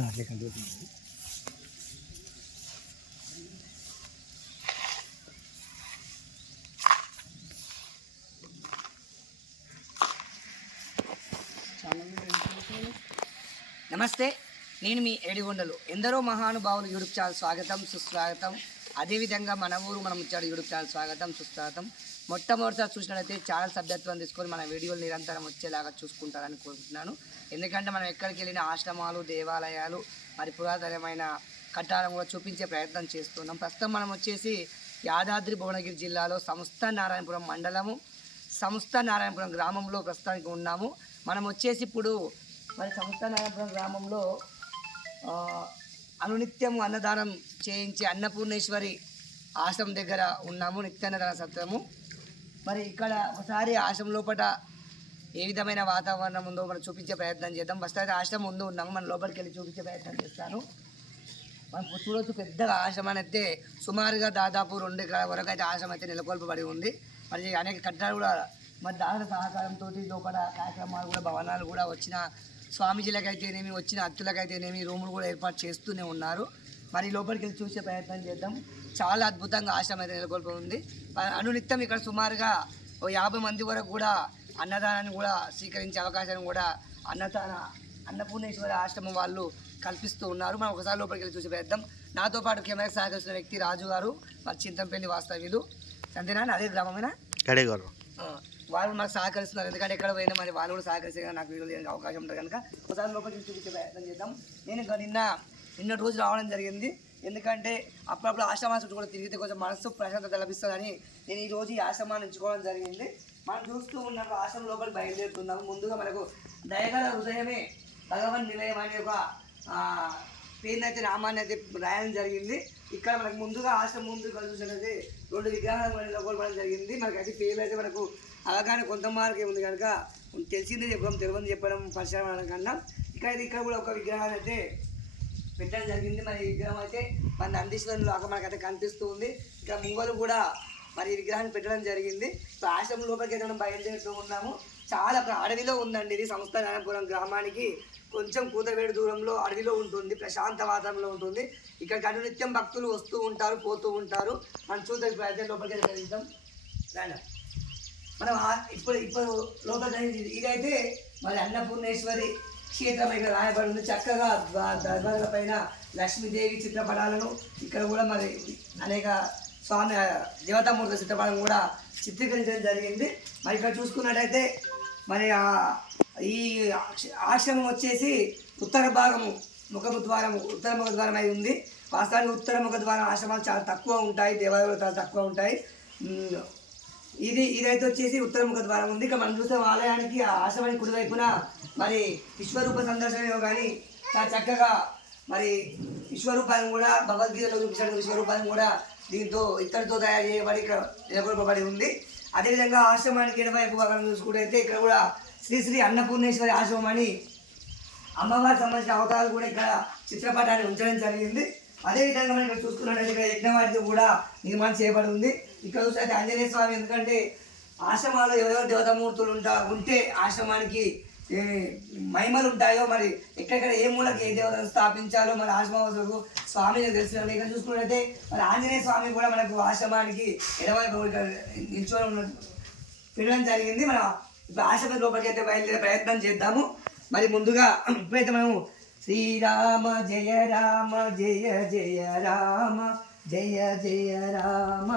దాంట్లో కనిపిస్తుంది నమస్తే నేను మీ ఏడిగొండలు. ఎందరో మహానుభావులు యూట్యూబ్ ఛానల్ స్వాగతం సుస్వాగతం. అదేవిధంగా మన ఊరు మనం ఇచ్చాడు యూట్యూబ్ ఛానల్ స్వాగతం సుస్వాగతం. మొట్టమొదటిసారి చూసినట్లయితే ఛానల్ సభ్యత్వం తీసుకొని మన వీడియోలు నిరంతరం వచ్చేలాగా చూసుకుంటారని కోరుకుంటున్నాను. ఎందుకంటే మనం ఎక్కడికి వెళ్ళిన ఆశ్రమాలు దేవాలయాలు మరి పురాతనమైన కట్టాలను కూడా చూపించే ప్రయత్నం చేస్తున్నాం. ప్రస్తుతం మనం వచ్చేసి యాదాద్రి భువనగిరి జిల్లాలో సంస్థ నారాయణపురం మండలము. సంస్థ నారాయణపురం గ్రామంలో ప్రస్తుతానికి ఉన్నాము. మనం వచ్చేసి ఇప్పుడు మరి సంస్థ నారాయణపురం గ్రామంలో అనునిత్యము అనునిత్యం అన్నదానం చేయించి అన్నపూర్ణేశ్వరి ఆశ్రమం దగ్గర ఉన్నాము నిత్యాన్నదాన సత్రము. మరి ఇక్కడ ఒకసారి ఆశ్రమం లోపల ఏ విధమైన వాతావరణం ఉందో మనం చూపించే ప్రయత్నం చేద్దాం. ఫస్ట్ అయితే ఆశ్రమం ముందు ఉన్నాము మనం లోపలికి వెళ్ళి చూపించే ప్రయత్నం చేస్తాను. మనం చూడవచ్చు పెద్దగా ఆశ్రమం అయితే సుమారుగా దాదాపు రెండు ఎకరాల వరకు అయితే ఆశ్రమం అయితే నెలకొల్పబడి ఉంది. మరి అనేక కట్టడాలు కూడా మరి దాని సహకారంతో లోపల కార్యక్రమాలు కూడా భవనాలు కూడా వచ్చిన స్వామీజీలకైతేనేమి వచ్చిన అత్తులకైతేనేమి రూములు కూడా ఏర్పాటు చేస్తూనే ఉన్నారు. మరి లోపలికి వెళ్ళి చూసే ప్రయత్నం చేద్దాం. చాలా అద్భుతంగా ఆశ్రమం అయితే నెలకొల్పి ఉంది ప- అనునిత్యం ఇక్కడ సుమారుగా ఓ యాభై మంది వరకు కూడా అన్నదానాన్ని కూడా స్వీకరించే అవకాశాన్ని కూడా అన్నదాన అన్నపూర్ణేశ్వరి ఆశ్రమం వాళ్ళు కల్పిస్తూ ఉన్నారు. మనం ఒకసారి లోపలికి వెళ్ళి చూసి పెద్దాం నాతో పాటు కెమెరా సహకరిస్తున్న వ్యక్తి రాజు గారు మరి చింతంపల్లి వాస్తవ్యులు. అంతేనా అదే గ్రామమేనా? కడేగారు వాళ్ళు మాకు సహకరిస్తున్నారు. ఎందుకంటే ఎక్కడ పోయినా మరి వాళ్ళు కూడా సహకరిస్తే నాకు వీడియో చేయడానికి అవకాశం ఉంటుంది కనుక ఒకసారి లోపల చూపించే ప్రయత్నం చేద్దాం. నేను ఇంకా నిన్న నిన్న రోజు రావడం జరిగింది. ఎందుకంటే అప్పుడప్పుడు ఆశ్రమాన్ని చుట్టూ కూడా తిరిగితే కొంచెం మనసు ప్రశాంతత లభిస్తుందని నేను ఈ రోజు ఈ ఆశ్రమాన్ని ఎంచుకోవడం జరిగింది. మనం చూస్తూ ఉన్నప్పుడు ఆశ్రమం లోపలికి బయలుదేరుతున్నాము. ముందుగా మనకు దయగల హృదయమే భగవన్ నిలయం అనే ఒక పేరునైతే నామాన్ని అయితే రాయడం జరిగింది. ఇక్కడ మనకు ముందుగా ఆశ్రమం ముందు కలుగుతున్నది చూసినట్లయితే రెండు విగ్రహాలు మనకి లోపలపడడం జరిగింది. మనకైతే పేర్లు అయితే మనకు అవగాహన కొంత మార్కే ఉంది కనుక తెలిసిందే చెప్పడం తెలియని చెప్పడం పరిశ్రమ కన్నా. ఇక్కడ ఇక్కడ కూడా ఒక విగ్రహాన్ని అయితే పెట్టడం జరిగింది. మరి విగ్రహం అయితే మన నందీశ్వరంలో లోక మనకైతే కనిపిస్తూ ఉంది. ఇక్కడ ముంగలు కూడా మరి విగ్రహాన్ని పెట్టడం జరిగింది. ఇప్పుడు ఆశ్రమం లోపలికి అయితే మనం బయలుదేరుతూ ఉన్నాము. చాలా అడవిలో ఉందండి ఇది సంస్థ నారాయణపురం గ్రామానికి. కొంచెం కూతవేడు దూరంలో అడవిలో ఉంటుంది ప్రశాంత వాతావరణంలో ఉంటుంది. ఇక్కడ అనునిత్యం భక్తులు వస్తూ ఉంటారు పోతూ ఉంటారు. మనం చూద్దాం ఇప్పుడు అయితే లోపలికి అయితే మనం ఇప్పుడు ఇప్పుడు లోపల జరిగింది ఇదైతే మరి అన్నపూర్ణేశ్వరి క్షేత్రం ఇక్కడ రాయబడి ఉంది. చక్కగా దర్బార్ల పైన లక్ష్మీదేవి చిత్రపటాలను ఇక్కడ కూడా మరి అనేక స్వామి దేవతామూర్తుల చిత్రపటం కూడా చిత్రీకరించడం జరిగింది. మరి ఇక్కడ చూసుకున్నట్టయితే మరి ఈ ఆశ్రమం వచ్చేసి ఉత్తర భాగము ముఖము ద్వారము ఉత్తర ముఖ ద్వారం అయి ఉంది. వాస్తవానికి ఉత్తర ముఖ ద్వారం ఆశ్రమాలు చాలా తక్కువ ఉంటాయి దేవాలయాలు చాలా తక్కువ ఉంటాయి. ఇది ఇదైతే వచ్చేసి ఉత్తర ముఖ ద్వారం ఉంది. ఇక మనం చూసే ఆలయానికి ఆ ఆశ్రమానికి కుడివైపున మరి విశ్వరూప సందర్శనమో కానీ చాలా చక్కగా మరి విశ్వరూపాన్ని కూడా భగవద్గీతలో చూపించిన విశ్వరూపాన్ని కూడా దీంతో ఇతరులతో తయారు చేయబడి ఇక్కడ నెలకొల్పబడి ఉంది. అదేవిధంగా ఆశ్రమానికి ఎడవైపు భాగం చూసుకుంటే ఇక్కడ కూడా శ్రీ శ్రీ అన్నపూర్ణేశ్వరి ఆశ్రమం అని అమ్మవారి సంబంధించిన అవతారాలు కూడా ఇక్కడ చిత్రపటాన్ని ఉంచడం జరిగింది. అదేవిధంగా మనం ఇక్కడ చూసుకున్నట్లయితే ఇక్కడ యజ్ఞవాటికి కూడా నిర్మాణం చేయబడి ఉంది ఇక్కడ చూస్తే ఆంజనేయ స్వామి ఎందుకంటే ఆశ్రమాలు ఎవరెవరు దేవతామూర్తులు ఉంటా ఉంటే ఆశ్రమానికి మహిమలు ఉంటాయో మరి ఎక్కడెక్కడ ఏ మూలకి ఏ దేవతను స్థాపించాలో మరి ఆశ్రమవాసులకు స్వామి తెలిసిన ఇక్కడ చూసుకున్నట్లయితే మరి ఆంజనేయ స్వామి కూడా మనకు ఆశ్రమానికి ఎడవైపు నిల్చోవడం నిల్చొని జరిగింది. మనం ఇప్పుడు ఆశ్రమం లోపలికి అయితే బయలుదేరే ప్రయత్నం చేద్దాము. మరి ముందుగా ఇప్పుడైతే మనము శ్రీరామ జయ రామ జయ జయ రామ జయ జయ రామ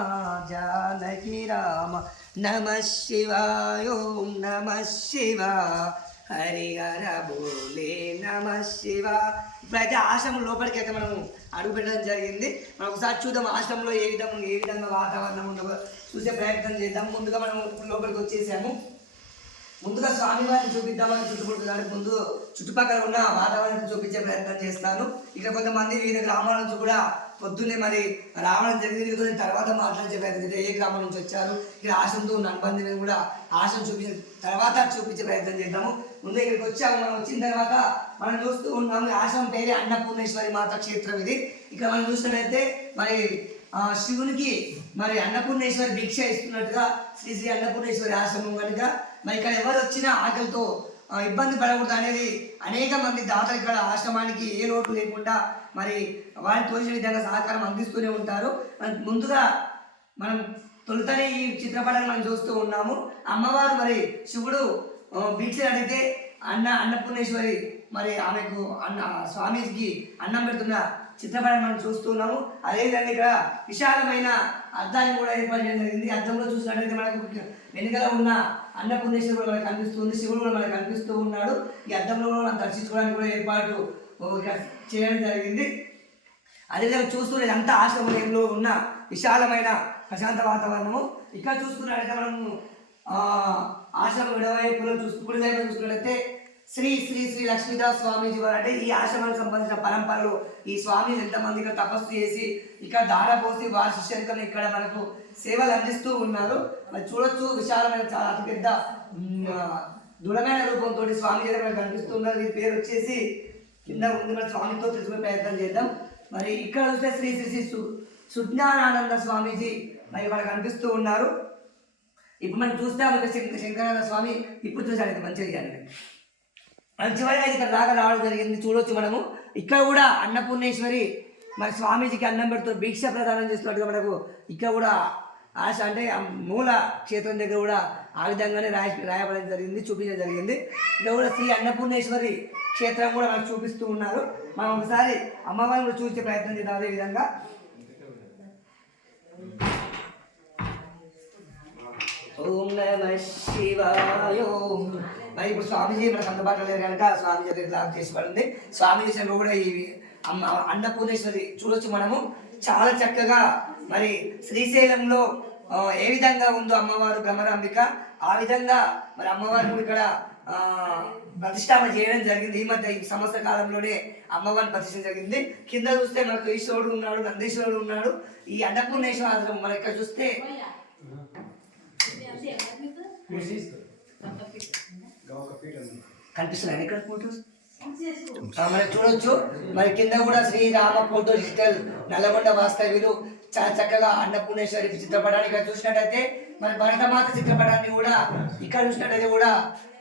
జానకి రామ నమ శివాయ ఓం నమ శివ హరిహర బోలే నమ శివ. ఇప్పుడైతే ఆశ్రమం లోపలికి అయితే మనం అడుగు పెట్టడం జరిగింది. మనం ఒకసారి చూద్దాం ఆశ్రమంలో ఏ విధంగా ఏ విధంగా వాతావరణం ఉందో. చూసే ప్రయత్నం చేద్దాం. ముందుగా మనం లోపలికి వచ్చేసాము. ముందుగా స్వామివారిని చూపిద్దామని చుట్టుకుంటున్నాను ముందు చుట్టుపక్కల ఉన్న వాతావరణం చూపించే ప్రయత్నం చేస్తాను. ఇక్కడ కొంతమంది వివిధ గ్రామాల నుంచి కూడా పొద్దున్నే మరి రావడం జరిగింది. ఈరోజు తర్వాత మాట్లాడే ప్రయత్నం చేద్దాం. ఏ గ్రామం నుంచి వచ్చారు? ఇక్కడ ఆశంతో ఉన్న అనుబంధం కూడా ఆశం చూపించిన తర్వాత చూపించే ప్రయత్నం చేద్దాము. ముందు ఇక్కడికి వచ్చాము. మనం వచ్చిన తర్వాత మనం చూస్తూ ఉన్నాము. ఆశ్రమం పేరే అన్నపూర్ణేశ్వరి మాత క్షేత్రం ఇది. ఇక్కడ మనం చూసినట్లయితే మరి శివునికి మరి అన్నపూర్ణేశ్వరి భిక్ష ఇస్తున్నట్టుగా శ్రీ శ్రీ అన్నపూర్ణేశ్వరి ఆశ్రమం కనుక మరి ఇక్కడ ఎవరు వచ్చినా ఆకలితో ఇబ్బంది పడకూడదు అనేది అనేక మంది దాతలు ఇక్కడ ఆశ్రమానికి ఏ లోటు లేకుండా మరి వారిని తోచిన విధంగా సహకారం అందిస్తూనే ఉంటారు. ముందుగా మనం తొలుతనే ఈ చిత్రపటాన్ని మనం చూస్తూ ఉన్నాము. అమ్మవారు మరి శివుడు ఆ, భిక్ష అడిగితే అన్న అన్నపూర్ణేశ్వరి మరి ఆమెకు అన్న స్వామీజీకి అన్నం పెడుతున్న చిత్రపటం మనం చూస్తున్నాము అదేవిధంగా ఇక్కడ విశాలమైన అర్థాన్ని కూడా ఏర్పాటు చేయడం జరిగింది. అద్దంలో చూసినట్లయితే మనకు వెనుకల ఉన్న అన్నపూర్ణేశ్వరు కూడా మనకు కనిపిస్తుంది. శివుడు కూడా మనకు కనిపిస్తూ ఉన్నాడు. ఈ అద్దంలో కూడా మనం దర్శించుకోవడానికి కూడా ఏర్పాటు చేయడం జరిగింది. అదేవిధంగా చూస్తూనే అంతా ఆశ్రమంలో ఉన్న విశాలమైన ప్రశాంత వాతావరణము. ఇక్కడ చూసుకున్నట్లయితే మనము ఆ, ఆశ్రమం ఇడవైపులో చూస్తూ చూసుకున్నట్లయితే శ్రీ శ్రీ శ్రీ లక్ష్మీదాస్ స్వామీజీ వారు అంటే ఈ ఆశ్రమానికి సంబంధించిన పరంపరలు. ఈ స్వామి ఎంతమంది ఇక్కడ తపస్సు చేసి ఇక్కడ దాడపోసి వారి శిష్యరికం ఇక్కడ మనకు సేవలు అందిస్తూ ఉన్నారు. మరి చూడొచ్చు విశాలమైన చాలా అతిపెద్ద దృఢమైన రూపంతో స్వామి దగ్గర కనిపిస్తున్నారు. ఈ పేరు వచ్చేసి కింద ఉంది మరి స్వామితో తెలుసుకునే ప్రయత్నం చేద్దాం. మరి ఇక్కడ చూస్తే శ్రీ శ్రీ శ్రీ సు సుజ్ఞానానంద స్వామీజీ మరి ఇక్కడ అనిపిస్తూ ఉన్నారు. ఇప్పుడు మనం చూస్తే ఒక శంక శంకరానంద స్వామి ఇప్పుడు చూసాడు ఇది మంచిగా చేయాలి. మన చివరిగా ఇక్కడ దాకా రావడం జరిగింది. చూడొచ్చు మనము. ఇక్కడ కూడా అన్నపూర్ణేశ్వరి మరి స్వామీజీకి అన్నం పెడుతూ భిక్ష ప్రదానం చేస్తున్నట్టుగా మనకు ఇక్కడ కూడా ఆశ అంటే మూల క్షేత్రం దగ్గర కూడా ఆ విధంగానే రాయ రాయబడడం జరిగింది చూపించడం జరిగింది. ఇక్కడ కూడా శ్రీ అన్నపూర్ణేశ్వరి క్షేత్రం కూడా మనకు చూపిస్తూ ఉన్నారు. మనం ఒకసారి అమ్మవారిని కూడా చూసే ప్రయత్నం చేద్దాం అదే విధంగా. ఓం నమ శివాయ. మరి ఇప్పుడు స్వామీజీ మనకు అందుబాటులో లేరు కనుక స్వామీజీ దగ్గర చేసి పడింది స్వామీజీ సేవ కూడా ఈ అమ్మ అన్నపూర్ణేశ్వరి చూడొచ్చు మనము. చాలా చక్కగా మరి శ్రీశైలంలో ఏ విధంగా ఉందో అమ్మవారు భ్రమరాంబిక ఆ విధంగా మరి అమ్మవారిని కూడా ఇక్కడ ఆ, ప్రతిష్టాపన చేయడం జరిగింది. ఈ మధ్య ఈ సంవత్సర కాలంలోనే అమ్మవారిని ప్రతిష్ట జరిగింది. కింద చూస్తే మనకు ఈశ్వరుడు ఉన్నాడు నందీశ్వరుడు ఉన్నాడు. ఈ అన్నపూర్ణేశ్వర ఆశ్రమం మనం ఇక్కడ చూస్తే కనిపిస్తున్నాయి ఇక్కడ ఫోటోస్ మనం చూడొచ్చు. మరి కింద కూడా శ్రీరామ ఫోటో డిజిటల్ నల్లగొండ వాస్తవ్యులు చాలా చక్కగా అన్నపూర్ణేశ్వరి చిత్రపటాన్ని ఇక్కడ చూసినట్టయితే మరి భరతమాత చిత్రపటాన్ని కూడా ఇక్కడ చూసినట్టయితే కూడా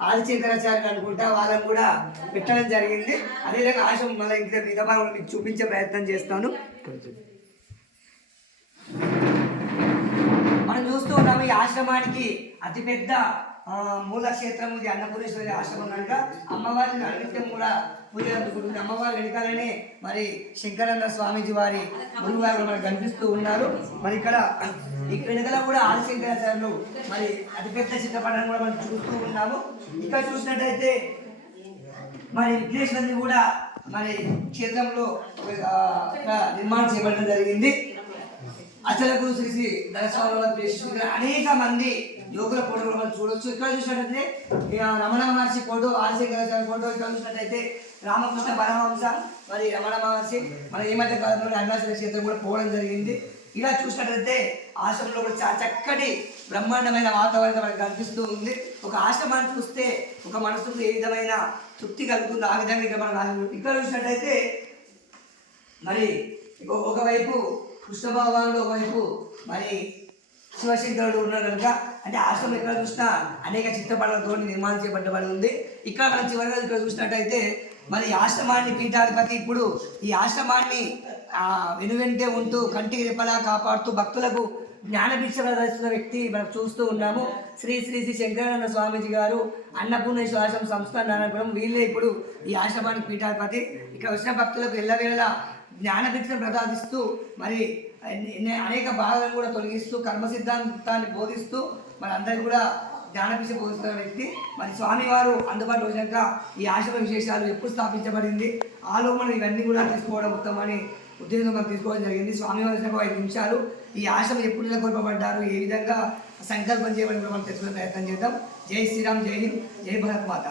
ఆదిశంకరాచార్యులు అనుకుంటా వాళ్ళని కూడా పెట్టడం జరిగింది. అదేవిధంగా ఆశ మళ్ళీ ఇంకా మిగతా భాగంలో మీకు చూపించే ప్రయత్నం చేస్తాను. మనం చూస్తూ ఉన్నాము ఈ ఆశ్రమానికి అతిపెద్ద ఆ, మూల క్షేత్రం ఇది అన్నపూర్ణేశ్వరి ఆశ్రమం కనుక అమ్మవారిని అనిత్యం కూడా పూజ అందుకుంటుంది అమ్మవారి వెనకాలనే మరి శంకరన్న స్వామీజీ వారి గురువారు మనకు కనిపిస్తూ ఉన్నారు. మరి ఇక్కడ ఇక్కడ వెనకాల కూడా ఆదిశంకరాచార్యులు మరి అతిపెద్ద చిత్రపటాన్ని కూడా మనం చూస్తూ ఉన్నాము. ఇక్కడ చూసినట్టయితే మరి విఘ్నేశ్వరిని కూడా మరి క్షేత్రంలో నిర్మాణం చేయబడడం జరిగింది. అచలకు శ్రీ శ్రీ అనేక మంది యువకుల ఫోటోలు మనం చూడొచ్చు. ఇక్కడ చూసినట్టయితే ఇక రమణ మహర్షి ఫోటో ఆదిశంకరాచార్య ఫోటో ఇక్కడ చూసినట్టయితే రామకృష్ణ పరమహంస మరి రమణ మహర్షి మన ఈ మధ్య కాలంలో అరుణాచల క్షేత్రం కూడా పోవడం జరిగింది. ఇలా చూసినట్టయితే ఆశ్రమంలో కూడా చాలా చక్కటి బ్రహ్మాండమైన వాతావరణం మనకు కనిపిస్తూ ఉంది. ఒక ఆశ్రమాన్ని చూస్తే ఒక మనసుకు ఏ విధమైన తృప్తి కలుగుతుందో ఆ విధంగా ఇక్కడ మనం ఇక్కడ చూసినట్టయితే మరి ఒక- ఒకవైపు కృష్ణ భగవానుడు ఒకవైపు మరి శివశంకరుడు ఉన్నాడు కనుక అంటే ఆశ్రమం ఎక్కడ చూసినా అనేక చిత్రపటాలతో నిర్మాణం చేయబడ్డబడి ఉంది. ఇక్కడ మనం చివరిగా ఇక్కడ చూసినట్టయితే మరి ఈ ఆశ్రమాన్ని పీఠాధిపతి ఇప్పుడు ఈ ఆశ్రమాన్ని వెనువెంటే ఉంటూ కంటికి రెప్పలా కాపాడుతూ భక్తులకు జ్ఞానభిక్ష ప్రదర్శిస్తున్న వ్యక్తి మనం చూస్తూ ఉన్నాము. శ్రీ శ్రీ శ్రీ శంకరానంద స్వామీజీ గారు అన్నపూర్ణేశ్వర ఆశ్రమం సంస్థాన నారాయణపురం వీళ్ళే ఇప్పుడు ఈ ఆశ్రమానికి పీఠాధిపతి. ఇక్కడ వచ్చిన భక్తులకు ఎల్లవేళ జ్ఞానభిక్షను ప్రసాదిస్తూ మరి అనేక బాధలను కూడా తొలగిస్తూ కర్మ సిద్ధాంతాన్ని బోధిస్తూ మరి అందరికీ కూడా జ్ఞానభిక్ష బోధిస్తున్న వ్యక్తి. మరి స్వామివారు అందుబాటులో వచ్చినాక ఈ ఆశ్రమ విశేషాలు ఎప్పుడు స్థాపించబడింది? ఆలోమన ఇవన్నీ కూడా తీసుకోవడం ఉత్తమని ఉద్దేశం తీసుకోవడం జరిగింది. స్వామివారి వచ్చినాక ఐదు నిమిషాలు ఈ ఆశ్రమం ఎప్పుడు నెలకొల్పబడ్డారు? ఏ విధంగా సంకల్పం చేయబడి మనం తెలుసుకునే ప్రయత్నం చేద్దాం. జై శ్రీరామ్ జై హింద్ జై భరత్ మాత.